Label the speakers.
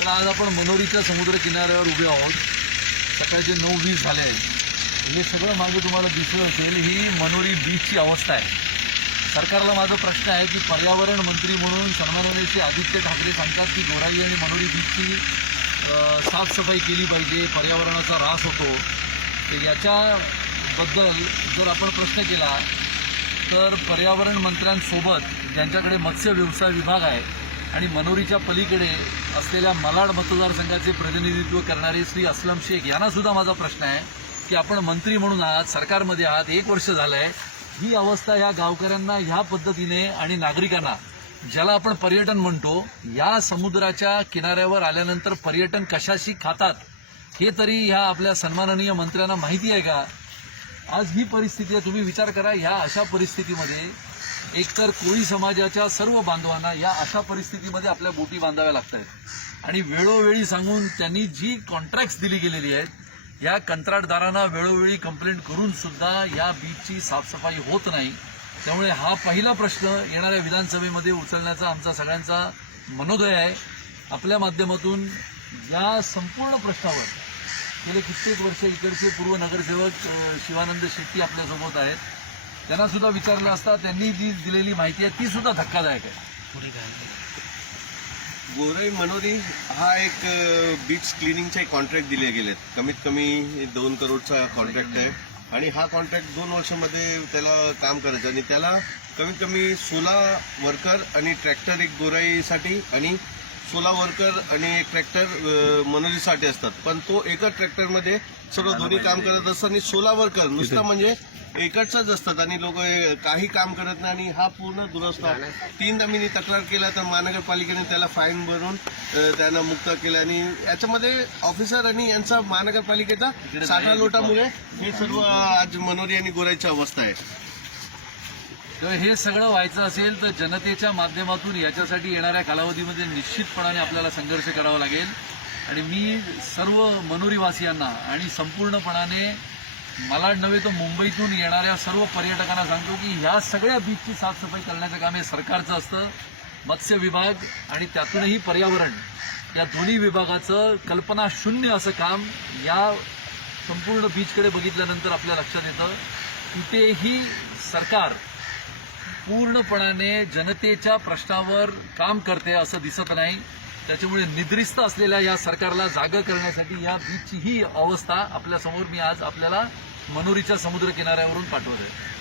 Speaker 1: तर आज आपण मनोरीच्या समुद्र किनाऱ्यावर उभे आहोत. सकाळचे नऊ वीस झाले आहेत. हे सगळं मागे तुम्हाला दिसलं असेल ही मनोरी बीचची अवस्था आहे. सरकारला माझा प्रश्न आहे की पर्यावरण मंत्री म्हणून सन्माननीय श्री आदित्य ठाकरे सांगतात की गोराई आणि मनोरी बीचची साफसफाई केली पाहिजे पर्यावरणाचा ऱ्हास होतो. तर याच्याबद्दल जर आपण प्रश्न केला तर पर्यावरण मंत्र्यांसोबत ज्यांच्याकडे मत्स्य व्यवसाय विभाग आहे आणि मनोरीच्या पलीकडे असलेल्या मलाड मतदारसंघाचे प्रतिनिधित्व करणारे श्री असलम शेख यांना सुद्धा माझा प्रश्न आहे की आपण मंत्री म्हणून आहात सरकारमध्ये आहात एक वर्ष झालं आहे ही अवस्था या गावकऱ्यांना ह्या पद्धतीने आणि नागरिकांना ज्याला आपण पर्यटन म्हणतो या समुद्राच्या किनाऱ्यावर आल्यानंतर पर्यटन कशाशी खातात हे तरी ह्या आपल्या सन्माननीय मंत्र्यांना माहिती आहे का? आज ही परिस्थिती आहे तुम्ही विचार करा ह्या अशा परिस्थितीमध्ये एकतर कोळी समाजाच्या सर्व बांधवांना या अशा परिस्थितीमध्ये आपल्या बोटी बांधाव्या लागत आहेत आणि वेळोवेळी सांगून त्यांनी जी कॉन्ट्रॅक्ट्स दिली गेलेली आहेत या कंत्राटदारांना वेळोवेळी कंप्लेंट करून सुद्धा या बीचची साफसफाई होत नाही. त्यामुळे हा पहिला प्रश्न येणाऱ्या विधानसभेमध्ये उचलण्याचा आमचा सगळ्यांचा मनोदय आहे. आपल्या माध्यमातून या संपूर्ण प्रश्नावर गेले कित्येक वर्ष इकडचे पूर्व नगरसेवक शिवानंद शेट्टी आपल्यासोबत आहेत. त्यांना सुद्धा विचारलं असता त्यांनी जी दिलेली माहिती आहे ती सुद्धा धक्कादायक आहे.
Speaker 2: गोराई मनोरी हा एक बीच क्लिनिंगचे कॉन्ट्रॅक्ट दिले गेलेत. कमीत कमी दोन करोडचा कॉन्ट्रॅक्ट आहे. आणि हा कॉन्ट्रॅक्ट दोन वर्षामध्ये त्याला काम करायचं. आणि त्याला कमीत कमी सोळा वर्कर आणि ट्रॅक्टर एक गोराईसाठी आणि सोळा वर्कर आणि एक ट्रॅक्टर मनोरीसाठी असतात. पण तो एकच ट्रॅक्टरमध्ये सर्व दोन्ही काम करत असतात आणि सोळा वर्कर नुसता म्हणजे एकटचाच असतात आणि लोक काही काम करत नाही आणि हा पूर्ण दुरुस्त तीनदा मी तक्रार केला तर महानगरपालिकेने त्याला फाईन भरून त्यांना मुक्त केलं आणि याच्यामध्ये ऑफिसर आणि यांचा महानगरपालिकेचा साठा लोटामुळे हे सर्व आज मनोरी आणि गोऱ्याची अवस्था आहे.
Speaker 1: तर हे सगळं व्हायचं असेल तर जनतेच्या माध्यमातून याच्यासाठी येणाऱ्या कालावधीमध्ये निश्चितपणाने आपल्याला संघर्ष करावा लागेल. आणि मी सर्व मनोरीवासियांना आणि संपूर्णपणाने मला नव्हे तर मुंबईतून येणाऱ्या सर्व पर्यटकांना सांगतो की ह्या सगळ्या बीचची साफसफाई करण्याचं काम हे सरकारचं असतं. मत्स्य विभाग आणि त्यातूनही पर्यावरण या दोन्ही विभागाचं कल्पना शून्य असं काम या संपूर्ण बीचकडे बघितल्यानंतर आपल्या लक्षात येतं. कुठेही सरकार पूर्णपणाने जनतेच्या प्रश्नावर काम करते असं दिसत नाही. त्याच्यामुळे निद्रिस्त असलेल्या या सरकारला जागं करण्यासाठी या बीचची ही अवस्था आपल्यासमोर मी आज आपल्याला मनोरीच्या समुद्र किनाऱ्यावरून पाठवत आहे